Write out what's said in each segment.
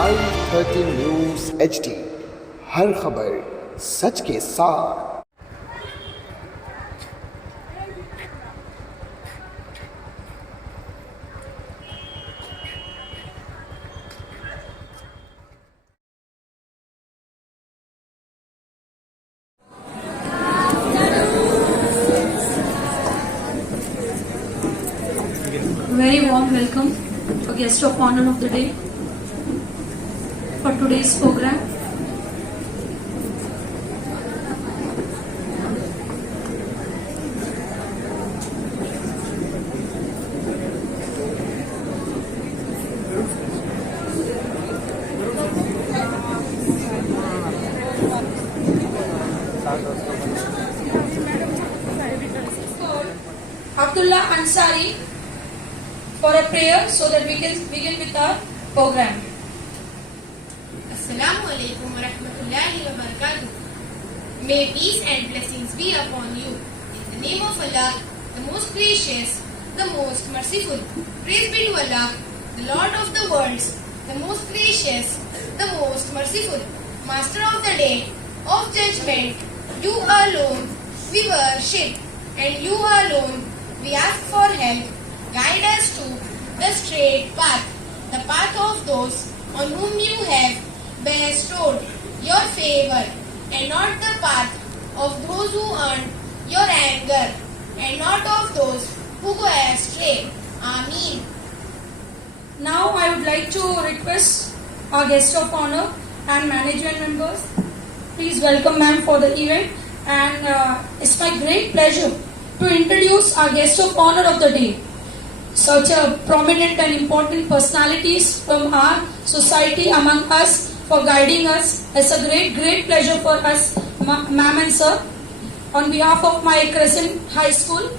I-30 news HD, हर खबर सच के साथ। Very warm welcome to guest of honor of the day for today's program. Abdullah Ansari for a prayer so that we can begin with our program. Assalamu alaikum wa rahmatullahi wa barakatuh. May peace and blessings be upon you. In the name of Allah, the most gracious, the most merciful. Praise be to Allah, the Lord of the worlds, the most gracious, the most merciful. Master of the day of judgment, you alone we worship, and you alone we ask for help. Guide us to the straight path, the path of those on whom you have bestowed your favor, and not the path of those who earn your anger, and not of those who go astray. Ameen. Now I would like to request our guest of honor and management members. Please welcome ma'am for the event, and it's my great pleasure to introduce our guest of honor of the day. Such a prominent and important personalities from our society among us for guiding us. It's a great pleasure for us, ma'am and sir, on behalf of my Crescent High School.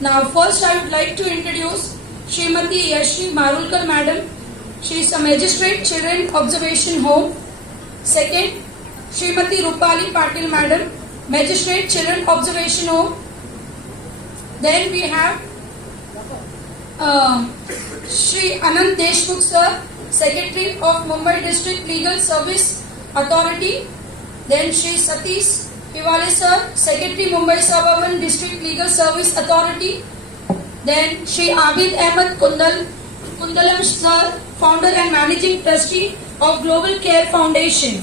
Now first I would like to introduce Srimati Yashi Marulkar madam. She is a magistrate children observation home. Second, Srimati Rupali Patil madam, magistrate children observation home. Then we have Shri Anand Deshmukh sir, Secretary of Mumbai District Legal Service Authority. Then Shri Satish Piwale sir, Secretary Mumbai Suburban District Legal Service Authority. Then Shri Abid Ahmed Kundalam sir, Founder and Managing Trustee of Global Care Foundation.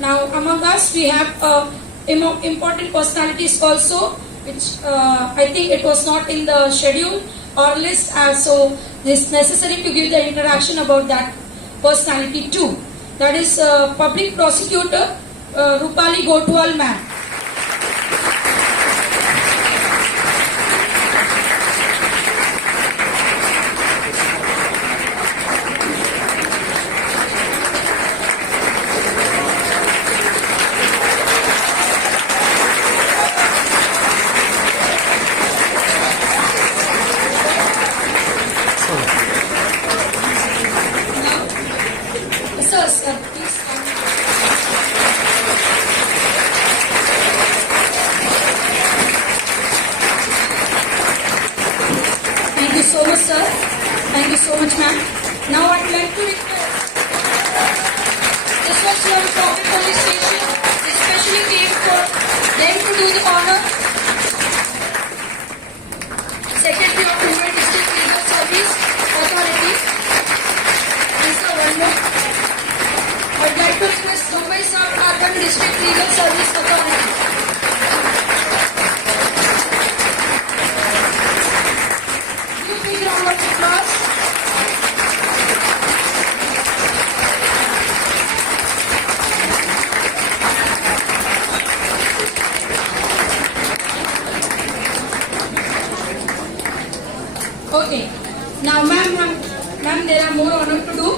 Now among us we have important personalities also, which I think it was not in the schedule or list, so it's necessary to give the introduction about that personality too. That is Public Prosecutor Rupali Gotwal ma'am. Sir, please. Thank you so much, sir. Thank you so much, ma'am. Now I'd like to request. This was your Corporate Police Station. Especially came for them to do the honor. Secretary of Mumbai District Legal Service Authority. And sir, one more. I'd like to request Mumbai South Urban District Legal Service Authority. Give me a round of applause. Okay. Now, ma'am, there are more honor to do.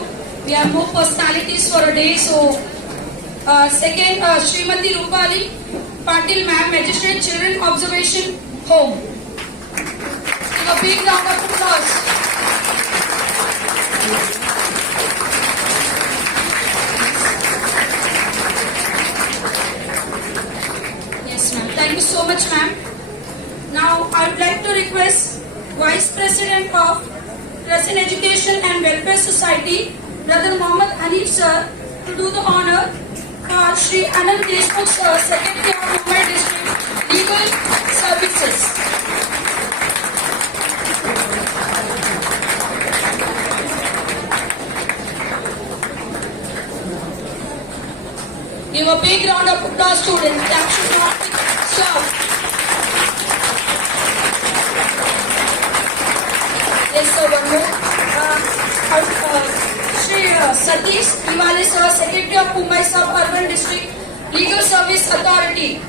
We have more personalities for a day. So, second, Srimati Rupali Patil ma'am, Magistrate Children Observation Home. Give a big round of applause. Yes, ma'am. Thank you so much, ma'am. Now, I would like to request Vice President of Crescent Education and Welfare Society, Brother Mohammed Hanif sir to do the honor for Shri Anand Deshmukh sir, Secretary of Mumbai District Legal Services. Give a big round of applause, students. That should not be stopped. Yes, sir, one more. Shri Satish Diwali sir, Secretary of Mumbai Suburban District Legal Service Authority.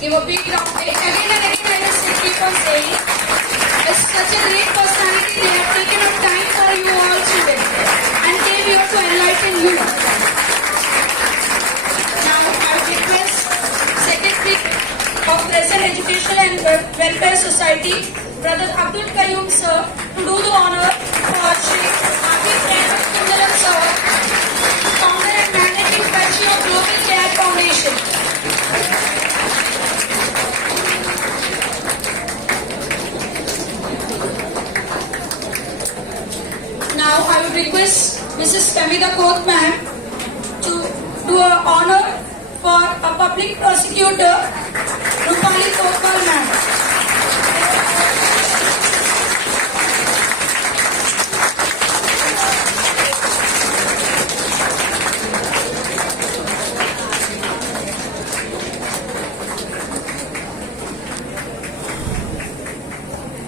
Give a big round. Again and again, I will keep on saying, it's such a great personality. They have taken up time for you all students and came here to enlighten you. Now, I request Secretary of Present Education and Welfare Society, Brother Abdul Qayyum sir, to do the honor for Shri Akif Sundaram sir, founder and managing trustee of Global Care Foundation. Now I would request Mrs. Kamida Koth ma'am to do an honor for a public prosecutor, Rupali Kothwal ma'am.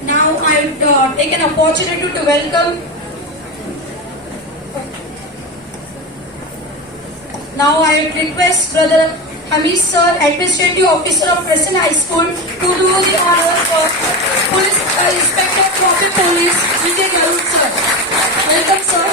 Now I would take an opportunity to welcome. Now I would request Brother Hamid sir, Administrative Officer of Crescent High School, to do the honor for Police Inspector of Traffic Police, Vijay Garud sir. Welcome sir.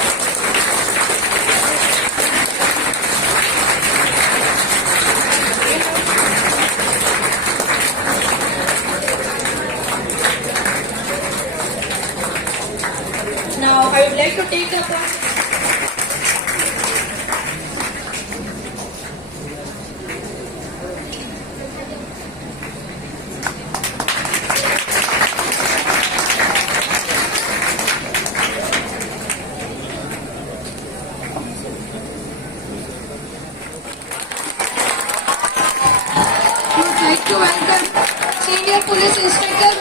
Now I would like to take the like to welcome Senior Police Inspector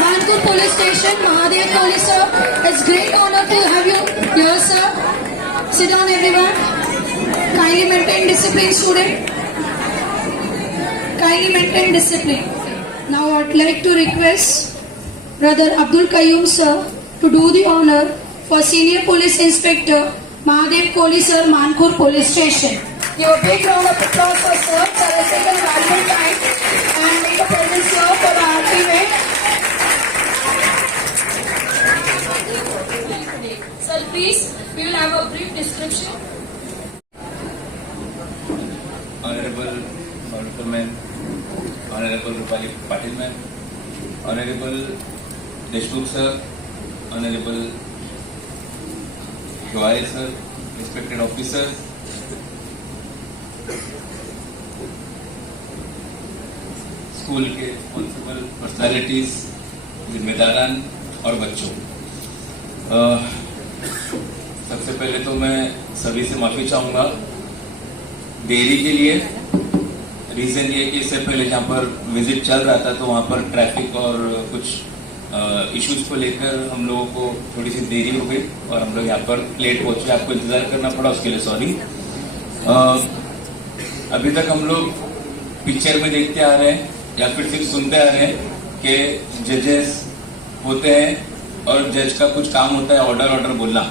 Mankur Police Station, Mahadev Kohli sir. It's great honor to have you here, sir. Sit down, everyone. Kindly maintain discipline, student. Kindly maintain discipline. Now I'd like to request Brother Abdul Qayyum sir to do the honor for Senior Police Inspector Mahadev Kohli sir, Mankur Police Station. Give a big round of applause for sir. Sir has taken valuable time and make a presence here for our event. Sir, please, we will have a brief description. Honorable Maruka ma'am, Honorable Rupali Patil ma'am, Honorable Deshmukh sir, Honorable Joy sir, respected officers, school के responsible personalities, जिम्मेदारान और बच्चों, सबसे पहले तो मैं सभी से माफी चाहूंगा देरी के लिए। रीजन ये कि इससे पहले जहाँ पर विजिट चल रहा था तो वहाँ पर ट्रैफिक और कुछ इश्यूज को लेकर हम लोगों को थोड़ी सी देरी हो गई और हम लोग यहाँ पर लेट पहुंचे, आपको इंतजार करना पड़ा, उसके लिए सॉरी। अभी तक हम लोग पिक्चर में देखते आ रहे हैं या फिर सिर्फ सुनते आ रहे हैं कि जजेस होते हैं और जज का कुछ काम होता है ऑर्डर बोलना।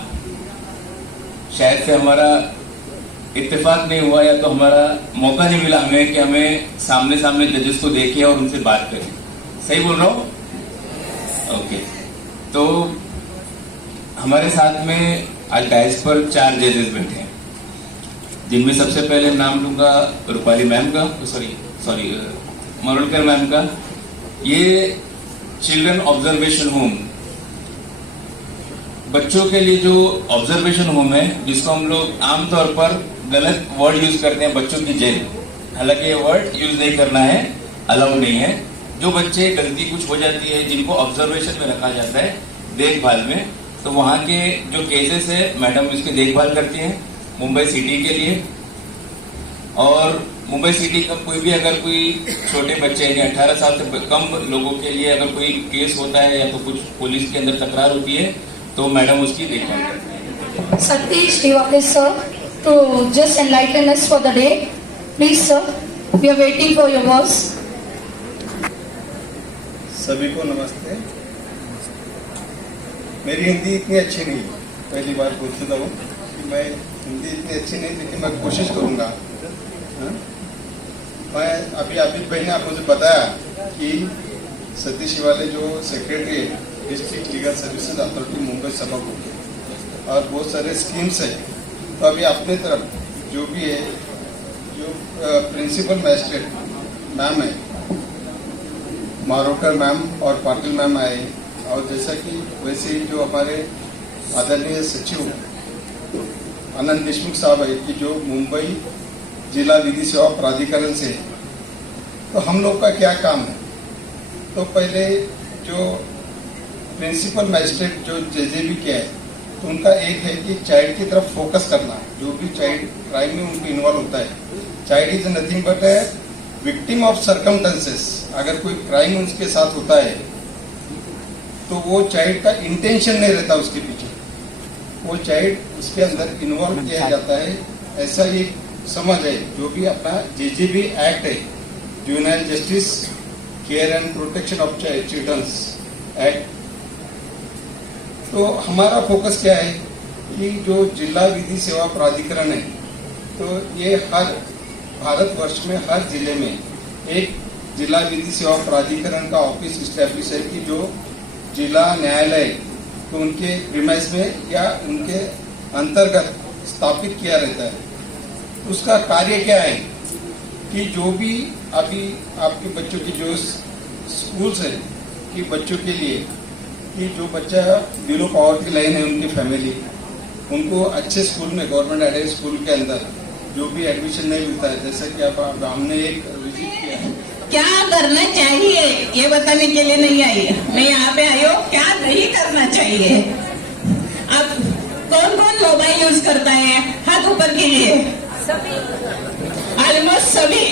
शायद से हमारा इत्तेफाक नहीं हुआ या तो हमारा मौका नहीं मिला हमें कि हमें सामने जजेस को देखें और उनसे बात करें। सही बोल रहा हूँ? ओके। तो हमारे साथ में आज डाइस पर 4 जजेस बैठे हैं, जिनमें सबसे पहले नाम लूंगा रूपाली मैम का, सॉरी मरुलकर मैम का। ये चिल्ड्रन ऑब्जर्वेशन होम, बच्चों के लिए जो ऑब्जर्वेशन होम है, जिसको हम लोग आमतौर पर गलत वर्ड यूज करते हैं, बच्चों की जेल। हालांकि ये वर्ड यूज नहीं करना है, अलाउ नहीं है। जो बच्चे गलती कुछ हो जाती है, जिनको ऑब्जर्वेशन में रखा जाता है देखभाल में, तो वहाँ के जो केसेस है मैडम इसकी देखभाल करती हैं मुंबई सिटी के लिए। और मुंबई सिटी का कोई भी अगर कोई छोटे बच्चे यानी 18 साल से कम लोगों के लिए अगर कोई केस होता है या तो कुछ पुलिस के अंदर तकरार होती है तो मैडम उसकी देखभाल करती है। Satish Diwali sir to just enlighten us for the day. Please sir, we are waiting for your words. सभी को नमस्ते। मेरी हिंदी इतनी अच्छी नहीं, पहली बार पूछ चुका हूँ कि मैं हिंदी इतनी अच्छी नहीं, लेकिन मैं कोशिश करूँगा। हाँ? मैं अभी भाई ने आप मुझे बताया कि सतीश शिवाले जो सेक्रेटरी है district legal services authority Mumbai सभापति और बहुत सारे स्कीम्स है। तो अभी अपने तरफ जो भी है, जो प्रिंसिपल मैजिस्ट्रेट मैम है, मारोकर मैम और पाटिल मैम आए, और जैसा कि वैसे ही जो हमारे आदरणीय सचिव आनंद देशमुख साहब है कि जो मुंबई जिला विधि सेवा प्राधिकरण से, तो हम लोग का क्या काम है। तो पहले जो प्रिंसिपल मैजिस्ट्रेट जो जेजेबी के है, तो उनका एक है कि चाइल्ड की तरफ फोकस करना। जो भी चाइल्ड क्राइम में उनको इन्वॉल्व होता है, चाइल्ड इज नथिंग बट है विक्टिम ऑफ सर्कमस्टेंसेस। अगर कोई क्राइम उसके साथ होता है तो वो चाइल्ड का इंटेंशन नहीं रहता उसके पीछे, वो चाइल्ड उसके अंदर इन्वॉल्व किया जाता है, ऐसा ही समझ है। जो भी अपना जेजेबी एक्ट है, juvenile justice care and protection of childrens act, तो हमारा फोकस क्या है कि जो जिला विधि सेवा प्राधिकरण है, तो ये हर भारतवर्ष में हर जिले में एक जिला विधि सेवा प्राधिकरण का ऑफिस स्टैब्लिश है कि जो जिला न्यायालय तो उनके प्रीमाइस में या उनके अंतर्गत स्थापित किया रहता है। उसका कार्य क्या है कि जो भी अभी आपके बच्चों की जो स्कूल्स है कि बच्चों के लिए कि जो बच्चा बिलो पॉवर्टी लाइन है उनकी फैमिली, उनको अच्छे स्कूल में गवर्नमेंट एडेड स्कूल के अंदर जो भी एडमिशन नहीं मिलता है, जैसा कि अब हमने एक विजिट किया है। क्या करना चाहिए ये बताने के लिए नहीं आई, मैं यहाँ पे आई हूँ क्या नहीं करना चाहिए। अब कौन कौन मोबाइल यूज करता है, हाथ ऊपर कीजिए। ऑलमोस्ट सभी।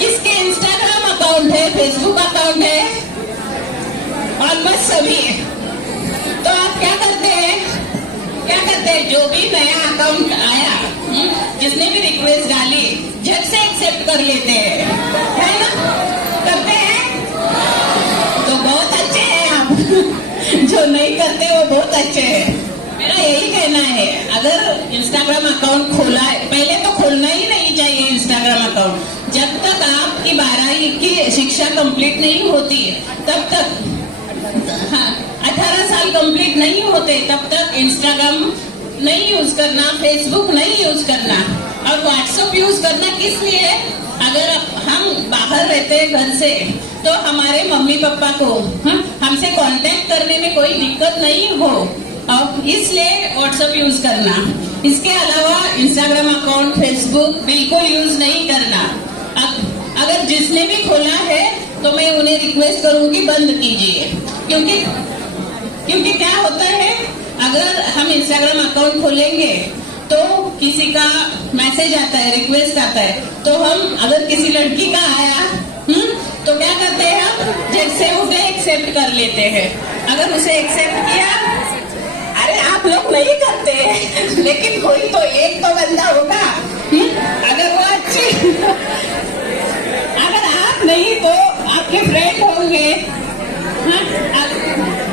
किसके इंस्टाग्राम अकाउंट है, फेसबुक अकाउंट है, ऑलमोस्ट सभी। तो आप क्या करते हैं, जो भी नया अकाउंट आया, जिसने भी रिक्वेस्ट डाली, झट से एक्सेप्ट कर लेते हैं, है ना? करते हैं तो बहुत अच्छे हैं आप। जो नहीं करते वो बहुत अच्छे हैं। मेरा यही कहना है, अगर इंस्टाग्राम अकाउंट खोला है, पहले तो खोलना ही नहीं चाहिए इंस्टाग्राम अकाउंट। जब तक आपकी 12वीं की शिक्षा कंप्लीट नहीं होती तब तक, 18 साल कंप्लीट नहीं होते तब तक इंस्टाग्राम नहीं यूज करना, फेसबुक नहीं यूज करना और व्हाट्सएप यूज करना। किस लिए? अगर हम बाहर रहते हैं घर से तो हमारे मम्मी पापा को हमसे कांटेक्ट करने में कोई दिक्कत नहीं हो, और इसलिए व्हाट्सएप यूज करना। इसके अलावा इंस्टाग्राम अकाउंट, फेसबुक बिल्कुल यूज नहीं करना। अगर जिसने भी खोला है तो मैं उन्हें रिक्वेस्ट करूंगी बंद कीजिए, क्योंकि क्या होता है, अगर हम इंस्टाग्राम अकाउंट खोलेंगे तो किसी का मैसेज आता है, रिक्वेस्ट आता है, तो हम अगर किसी लड़की का आया तो क्या करते हैं, हम झट से उसे एक्सेप्ट कर लेते हैं। अगर उसे एक्सेप्ट किया, अरे आप लोग नहीं करते, लेकिन कोई तो एक तो बंदा होगा, अगर वो अच्छी, अगर आप नहीं तो आपके फ्रेंड होंगे।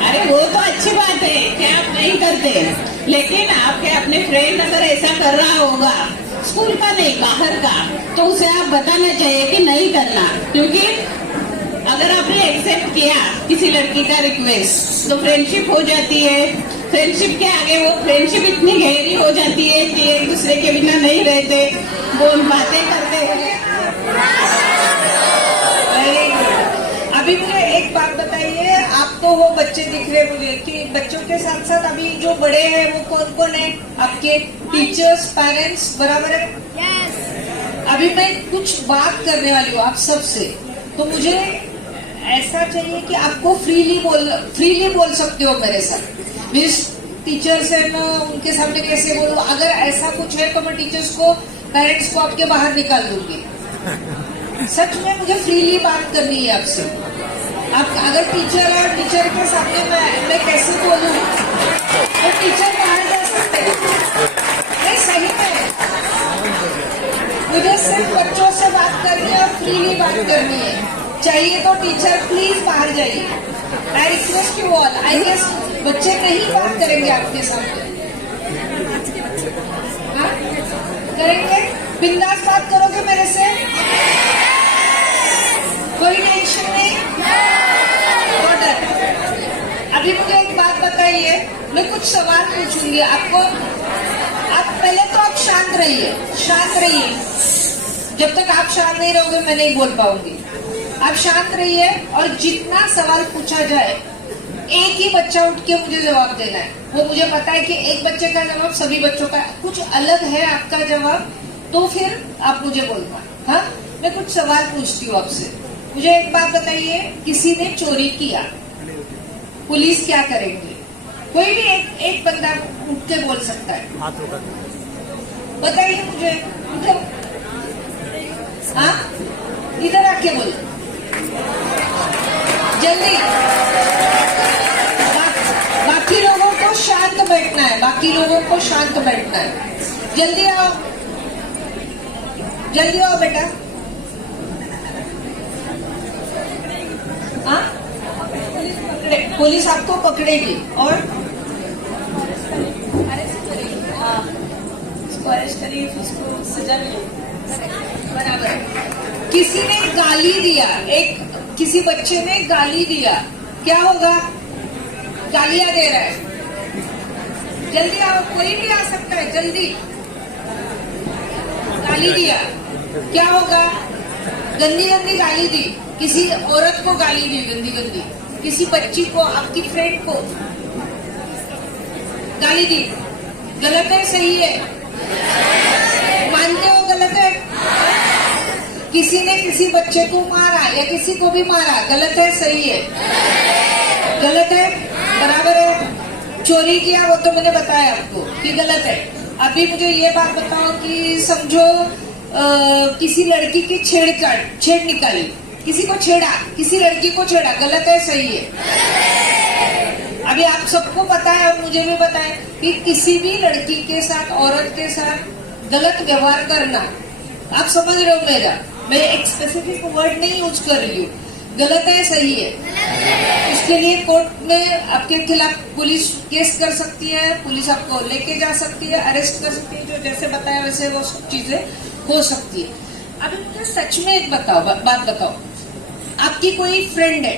अरे वो तो अच्छी बात है कि आप नहीं करते, लेकिन आपके अपने फ्रेंड अगर ऐसा कर रहा होगा, स्कूल का नहीं बाहर का, तो उसे आप बताना चाहिए कि नहीं करना। क्योंकि अगर आपने एक्सेप्ट किया किसी लड़की का रिक्वेस्ट तो फ्रेंडशिप हो जाती है। फ्रेंडशिप के आगे वो फ्रेंडशिप इतनी गहरी हो जाती है कि एक दूसरे के बिना नहीं रहते, वो बातें करते हैं। अभी मुझे एक बात बताइए, आप तो वो बच्चे दिख रहे मुझे कि बच्चों के साथ साथ अभी जो बड़े हैं वो कौन कौन है आपके? टीचर्स, पेरेंट्स, बराबर है? yes. अभी मैं कुछ बात करने वाली हूँ आप सबसे, तो मुझे ऐसा चाहिए कि आपको फ्रीली बोल सकते हो मेरे साथ। मीन्स टीचर्स है मैं उनके सामने कैसे बोलूं? अगर ऐसा कुछ है तो मैं टीचर्स को, पेरेंट्स को आपके बाहर निकाल दूंगी। सच में मुझे फ्रीली बात करनी है आपसे। आप अगर टीचर है, टीचर के सामने मैं कैसे बोलूं? तो टीचर बाहर जा सकते हैं। नहीं, सही में मुझे सिर्फ बच्चों से बात करनी है और फ्रीली बात करनी है। चाहिए तो टीचर प्लीज बाहर जाइए। I request you all. I guess बच्चे नहीं बात करेंगे आपके सामने। हाँ, करेंगे? बिंदास बात करोगे मेरे से? कोई टेंशन नहीं? ऑर्डर। अभी मुझे एक बात बताइए, मैं कुछ सवाल पूछूंगी आपको। आप पहले तो आप शांत रहिए, शांत रहिए। जब तक आप शांत नहीं रहोगे मैं नहीं बोल पाऊंगी। आप शांत रहिए और जितना सवाल पूछा जाए एक ही बच्चा उठ के मुझे जवाब देना है। वो मुझे पता है कि एक बच्चे का जवाब सभी बच्चों का कुछ अलग है, आपका जवाब तो फिर आप मुझे बोलना। हाँ, मैं कुछ सवाल पूछती हूँ आपसे। मुझे एक बात बताइए, किसी ने चोरी किया, पुलिस क्या करेंगे? कोई भी एक बंदा उठ के बोल सकता है। बताइए मुझे। हाँ, इधर आके बोलो जल्दी। बाकी लोगों को शांत बैठना है, बाकी लोगों को शांत बैठना है। जल्दी आओ, जल्दी आओ बेटा। हाँ, पुलिस आपको पकड़ेगी और इसको अरेस्ट करेगी, उसको सजा मिलेगी। बराबर। किसी ने गाली दिया, किसी बच्चे ने गाली दिया, क्या होगा? गालियां दे रहा है। जल्दी आओ, कोई भी आ सकता है, जल्दी। गाली दिया, क्या होगा? गंदी गंदी गाली दी, किसी औरत को गाली दी गंदी गंदी, किसी बच्ची को, आपकी फ्रेंड को गाली दी। गलत है, सही है? मानते हो गलत है? किसी ने किसी बच्चे को मारा या किसी को भी मारा, गलत है, सही है? गलत है, बराबर है। चोरी किया वो तो मैंने बताया आपको कि गलत है। अभी मुझे ये बात बताओ कि समझो किसी लड़की की छेड़ निकाली, किसी को छेड़ा, किसी लड़की को छेड़ा, गलत है, सही है? अभी आप सबको पता है और मुझे भी पता है कि किसी भी लड़की के साथ, औरत के साथ गलत व्यवहार करना, आप समझ रहे हो मेरा? मैं एक स्पेसिफिक वर्ड नहीं यूज कर रही हूँ। गलत है, सही है? उसके लिए कोर्ट में आपके खिलाफ पुलिस केस कर सकती है, पुलिस आपको लेके जा सकती है, अरेस्ट कर सकती है, जो जैसे बताया वैसे वो सब चीजें हो सकती है। अभी मुझे सच में एक बात बताओ, आपकी कोई फ्रेंड है,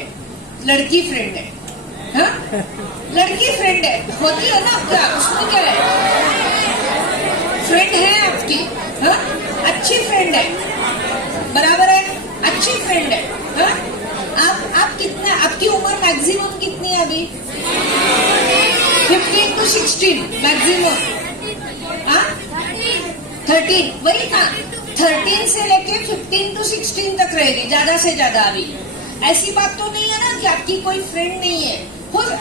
लड़की फ्रेंड है, हाँ? लड़की फ्रेंड है, होती है ना आपका, उसमें क्या है? फ्रेंड है आपकी, हाँ? अच्छी फ्रेंड है, बराबर है? अच्छी फ्रेंड है, हाँ? आप कितना, आपकी उम्र मैक्सिमम कितनी है अभी? 15 to 16 मैक्सिमम, हाँ? 13, वही था। 13 से लेके 15 to 16 तक रहेगी ज्यादा से ज्यादा। अभी ऐसी बात तो नहीं है ना कि आपकी कोई फ्रेंड नहीं है।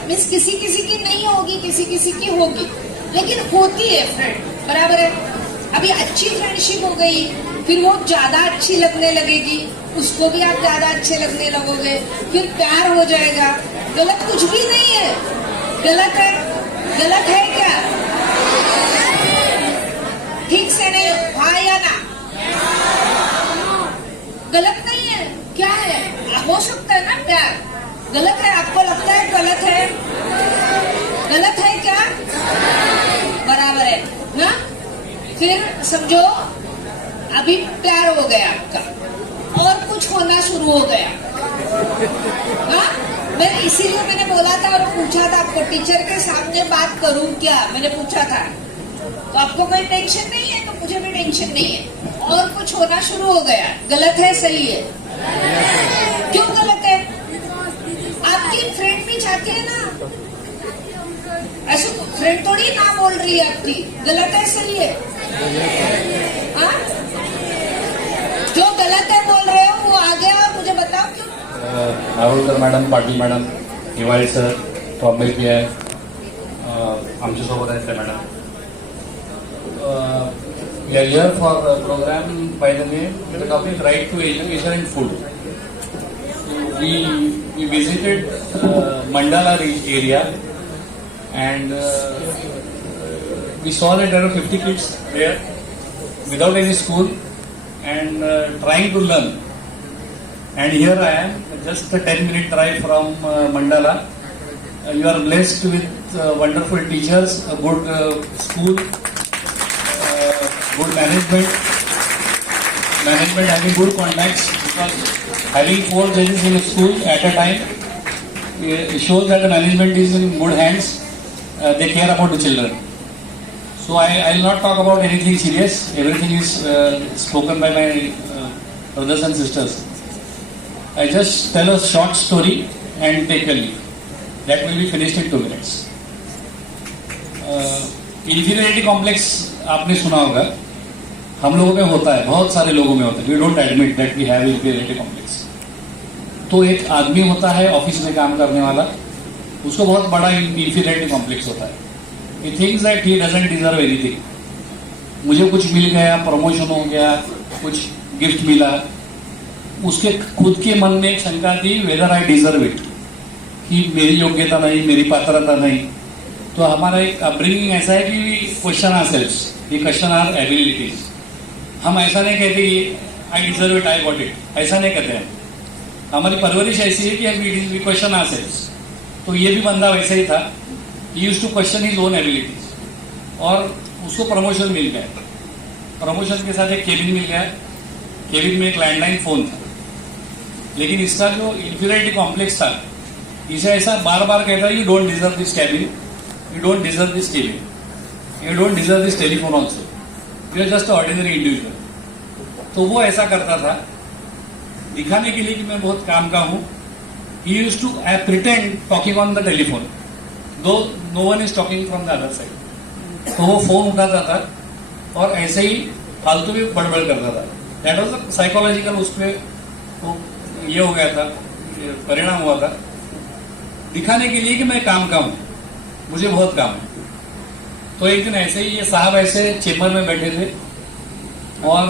मीन्स किसी किसी की नहीं होगी, किसी किसी की होगी, लेकिन होती है फ्रेंड, बराबर है? अभी अच्छी फ्रेंडशिप हो गई, फिर वो ज्यादा अच्छी लगने लगेगी, उसको भी आप ज्यादा अच्छे लगने लगोगे, फिर प्यार हो जाएगा। गलत कुछ भी नहीं है। गलत है? गलत है क्या? ठीक से नहीं, हाँ या ना? गलत नहीं है, क्या है? हो सकता है ना प्यार। गलत है? आपको लगता है गलत है? गलत है क्या? बराबर है ना? फिर समझो अभी प्यार हो गया आपका और कुछ होना शुरू हो गया, हाँ? इसीलिए मैंने बोला था और पूछा था आपको, टीचर के सामने बात करूं क्या, मैंने पूछा था। तो आपको कोई टेंशन नहीं है, तो मुझे भी टेंशन नहीं है। और कुछ होना शुरू हो गया, गलत है, सही है? क्यों गलत है? आपकी फ्रेंड भी चाहती है ना, ऐसे फ्रेंड थोड़ी ना बोल रही है आपकी। गलत है, सही है? हाँ? जो गलत है बोल रहे हो वो आगे और मुझे बताओ क्यों? Navalkar madam, Patil madam, Hiwale sir, Tombe P I, आमच्यासोबत आहेत त्या madam. We are here for a program by the name, the topic Right to Education and Food. We visited Mandala area and we saw that there are 50 kids there without any school and trying to learn. And here I am, just a 10-minute drive from Mandala. You are blessed with wonderful teachers, a good school, good management having good contacts, because having 4 judges in a school at a time it shows that the management is in good hands. They care about the children. So I will not talk about anything serious. Everything is spoken by my brothers and sisters. I just tell a short story and take a leave. That will be finished in 2 minutes. Inferiority complex आपने सुना होगा, हम लोगों में होता है, बहुत सारे लोगों में होता है. We don't admit that we have inferiority complex. तो एक आदमी होता है ऑफिस में काम करने वाला, उसको बहुत बड़ा inferiority complex होता है. He thinks that he doesn't deserve anything. मुझे कुछ मिल गया, प्रमोशन हो गया, कुछ गिफ्ट मिला, उसके खुद के मन में एक शंका थी, वेदर आई डिजर्व इट, कि मेरी योग्यता नहीं, मेरी पात्रता नहीं. तो हमारा एक अपब्रिंगिंग ऐसा है कि question ourselves, we question our abilities. हम ऐसा नहीं कहते कि I deserve it, I got it, ऐसा नहीं कहते हैं. हमारी परवरिश ऐसी है कि हम वी क्वेश्चन आवर सेल्व्स. तो ये भी बंदा वैसा ही था, he used to question his own abilities और उसको प्रमोशन मिल गया. प्रमोशन के साथ एक केबिन मिल गया, केबिन में एक लैंडलाइन फोन था. लेकिन इसका जो इंफीरियरिटी कॉम्प्लेक्स था, इसे ऐसा बार बार कहता है, you don't deserve this cabin, you don't deserve this cabin, you don't deserve this telephone also, you are just ordinary individual. तो वो ऐसा करता था दिखाने के लिए कि मैं बहुत काम का हूं. He used to pretend talking on the telephone, though no one is talking from the other side. तो वो फोन उठाता था और ऐसे ही फालतू भी बड़बड़ करता था. दैट वॉज द साइकोलॉजिकल, उस पर ये हो गया था, परिणाम हुआ था, दिखाने के लिए कि मैं काम का हूं, मुझे बहुत काम है. तो एक दिन ऐसे ही ये साहब ऐसे चेम्बर में बैठे थे और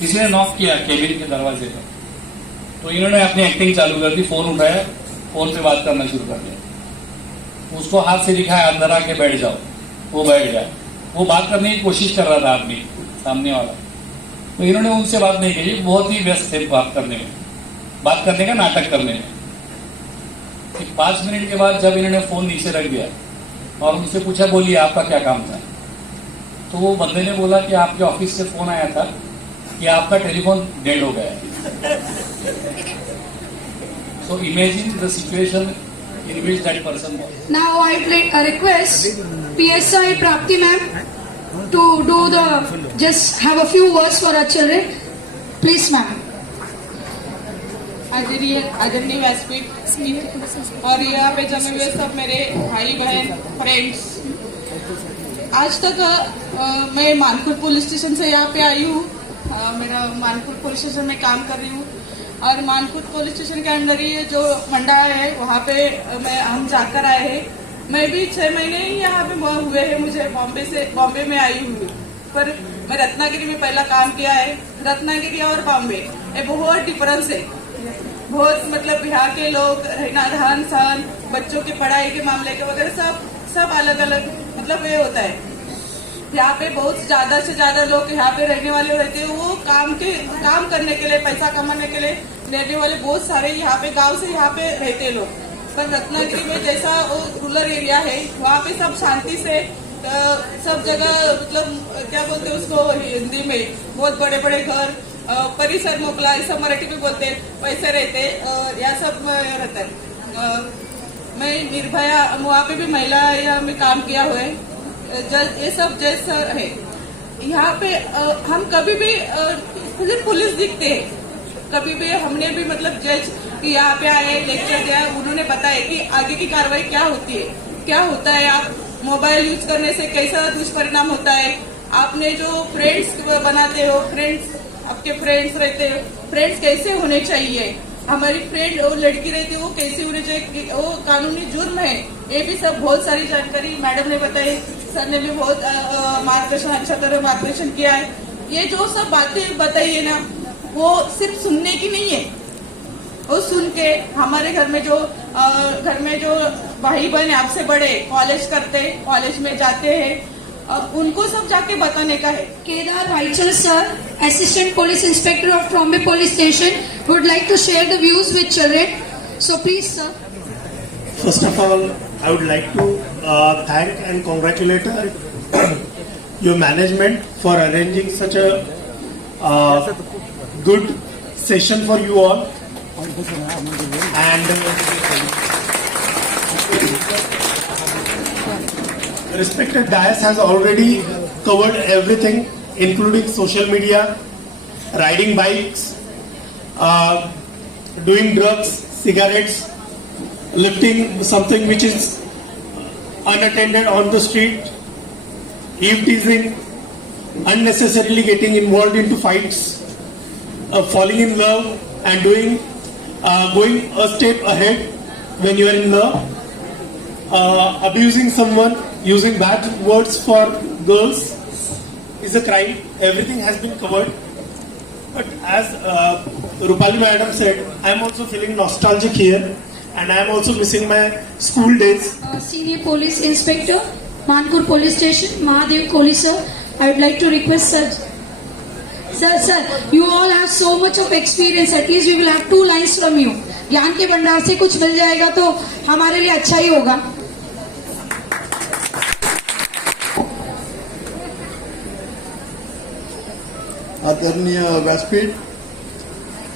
किसी ने नॉक किया केबिन के दरवाजे पर. तो इन्होंने अपनी एक्टिंग चालू कर दी, फोन उठाया, फोन पे बात करना शुरू कर दिया. उसको हाथ से दिखाया, अंदर आके बैठ जाओ, वो बैठ जाए. वो बात करने की कोशिश कर रहा था आदमी सामने वाला. तो इन्होंने उनसे बात नहीं की, बहुत ही व्यस्त थे बात करने का नाटक करने में. 5 मिनट के बाद जब इन्होंने फोन नीचे रख दिया और उनसे पूछा, बोलिए आपका क्या काम था. तो वो बंदे ने बोला कि आपके ऑफिस से फोन आया था कि आपका टेलीफोन डेड हो गया है. So imagine the situation in which that person was. Now I request PSI Prapti ma'am to do just have a few words for our children. Please ma'am. आदरणीय व्यासपीठ और यहाँ पे जमे हुए सब मेरे भाई बहन फ्रेंड्स, आज तक मैं मानपुर पुलिस स्टेशन से यहाँ पे आई हूँ. मेरा मानपुर पुलिस स्टेशन में काम कर रही हूँ और मानपुर पुलिस स्टेशन के अंदर ही जो मंडा है वहाँ पे हम जाकर आए हैं. मैं भी 6 महीने ही यहाँ पे हुए हैं, मुझे बॉम्बे में आई हूँ. पर मैं रत्नागिरी में पहला काम किया है. रत्नागिरी और बॉम्बे ये बहुत डिफरेंस है. बहुत मतलब यहाँ के लोग रहना, रहन सहन, बच्चों की पढ़ाई के मामले के वगैरह सब अलग अलग मतलब ये होता है. यहाँ पे बहुत ज्यादा से ज्यादा लोग यहाँ पे रहने वाले रहते हैं. वो काम करने के लिए, पैसा कमाने के लिए रहने वाले बहुत सारे यहाँ पे गांव से यहाँ पे रहते हैं लोग. पर रत्नागिरी में जैसा वो रूरल एरिया है, वहाँ पे सब शांति से सब जगह मतलब क्या बोलते हैं उसको हिंदी में, बहुत बड़े बड़े घर, परिसर मोकला, ऐसा मराठी में बोलते हैं, वैसे रहते या सब रहता है. मैं निर्भया वहाँ पे भी महिला यहाँ में काम किया हुआ है. ये सब जैसा है यहाँ पे हम कभी भी पुलिस दिखते हैं, कभी भी हमने भी मतलब जज कि यहाँ पे आए, लेक्चर दिया, उन्होंने बताया कि आगे की कार्रवाई क्या होती है, क्या होता है. आप मोबाइल यूज करने से कैसा दुष्परिणाम होता है. आपने जो फ्रेंड्स बनाते हो, आपके फ्रेंड्स रहते हो, फ्रेंड्स कैसे होने चाहिए, हमारी फ्रेंड वो लड़की रहती है वो कैसी होनी चाहिए, वो कानूनी जुर्म है, ये भी सब बहुत सारी जानकारी मैडम ने बताई। सर ने भी बहुत मार्गदर्शन, अच्छा तरह मार्गदर्शन किया है। ये जो सब बातें बताई है ना, वो सिर्फ सुनने की नहीं है, वो सुन के हमारे घर में जो भाई बहन आपसे बड़े कॉलेज करते, कॉलेज में जाते हैं, उनको सब जाके बताने का है। Kedar Raichal sir, Assistant Police Inspector of Trombay Police Station, would like to share the views with children. So please, sir. First of all, I would like to thank and congratulate your management for arranging such a good session for you all. And respected Dias has already covered everything, including social media, riding bikes, doing drugs, cigarettes, lifting something which is unattended on the street, eve teasing, unnecessarily getting involved into fights, falling in love and going a step ahead when you are in love, abusing someone, using bad words for girls is a crime. Everything has been covered. But as Rupali madam said, I am also feeling nostalgic here, and I am also missing my school days. Senior Police Inspector, Mankur Police Station, Mahadev Kohli sir, I would like to request sir, you all have so much of experience. At least we will have 2 lines from you. ज्ञान के भंडार से कुछ मिल जाएगा तो हमारे लिए अच्छा ही होगा। आदरणीय व्यासपीठ,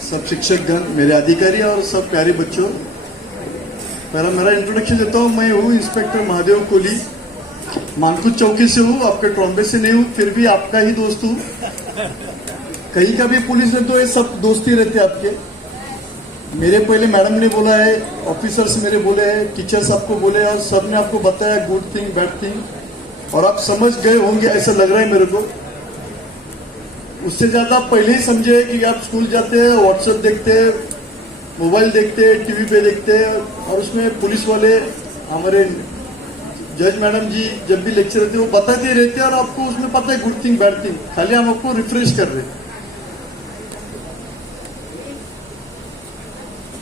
सब शिक्षकगण, मेरे अधिकारी और सब प्यारे बच्चों, पहला मेरा इंट्रोडक्शन देता हूँ। मैं हूँ इंस्पेक्टर महादेव कोहली, मानकुच चौकी से हूँ, आपके ट्रॉम्बे से नहीं हूँ, फिर भी आपका ही दोस्त हूँ। कहीं का भी पुलिस में तो ये सब दोस्ती रहते आपके। मेरे पहले मैडम ने बोला है, ऑफिसर्स मेरे बोले हैं, टीचर्स आपको बोले हैं, और सब ने आपको बताया गुड थिंग बैड थिंग, और आप समझ गए होंगे ऐसा लग रहा है मेरे को। उससे ज्यादा पहले ही समझे कि आप स्कूल जाते हैं, व्हाट्सएप देखते हैं, मोबाइल देखते हैं, टीवी पे देखते हैं, और उसमें पुलिस वाले हमारे जज मैडम जी जब भी लेक्चर रहते हैं वो बताते रहते हैं, और आपको उसमें पता है गुड थिंग बैड थिंग, खाली हम आपको रिफ्रेश कर रहे हैं।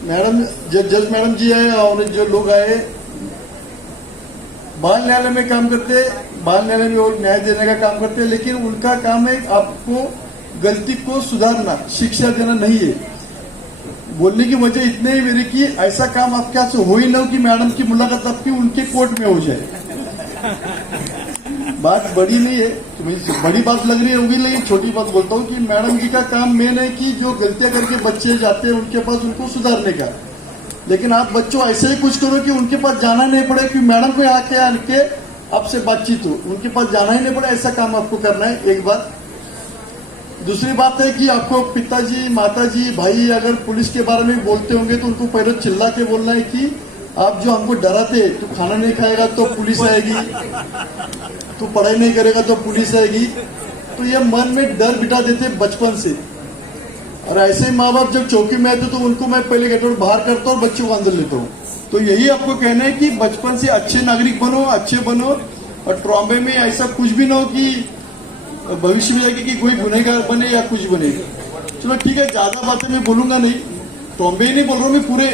मैडम जज मैडम जी आए और जो लोग आए, बाल न्यायालय में काम करते हैं, बाल न्यायालय में वो न्याय देने का काम करते हैं, लेकिन उनका काम है आपको गलती को सुधारना, शिक्षा देना नहीं है। बोलने की वजह इतने ही मेरी कि ऐसा काम आपके हाथ से हो ही ना कि मैडम की मुलाकात आपकी उनके कोर्ट में हो जाए। बात बड़ी नहीं है, तुम्हें बड़ी बात लग रही होगी, लेकिन छोटी बात बोलता हूँ कि मैडम जी का काम मेन है कि जो गलतियां करके बच्चे जाते हैं उनके पास उनको सुधारने का। लेकिन आप बच्चों ऐसे ही कुछ करो कि उनके पास जाना नहीं पड़े, कि मैडम को आके आके आपसे बातचीत हो, उनके पास जाना ही नहीं पड़े, ऐसा काम आपको करना है। एक बात। दूसरी बात है कि आपको पिताजी, माताजी, भाई अगर पुलिस के बारे में बोलते होंगे तो उनको पहले चिल्ला के बोलना है कि आप जो हमको डराते, तू खाना नहीं खाएगा तो पुलिस आएगी, तू पढ़ाई नहीं करेगा तो पुलिस आएगी, तो ये मन में डर बिठा देते बचपन से। और ऐसे ही माँ बाप जब चौकी में आते तो उनको मैं पहले गेट आउट बाहर करता हूँ और बच्चों को अंदर लेता हूँ। तो यही आपको कहना है कि बचपन से अच्छे नागरिक बनो, अच्छे बनो, और ट्रॉम्बे में ऐसा कुछ भी ना हो कि भविष्य में जाके कि कोई गुनहगार बने या कुछ बने। चलो ठीक है, ज्यादा बातें मैं बोलूंगा नहीं, ट्रॉम्बे ही नहीं बोल रहा हूँ, मैं पूरे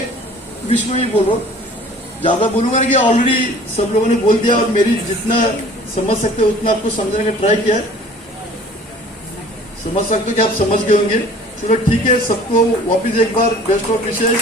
विश्व में ही बोल रहा हूँ। ज्यादा बोलूंगा नहीं कि ऑलरेडी सब लोगों ने बोल दिया, और मेरी जितना समझ सकते हो उतना आपको समझने का ट्राई किया है। समझ सकते हो कि आप समझ गए होंगे। चलो ठीक है, सबको वापिस एक बार बेस्ट ऑफ विशेष।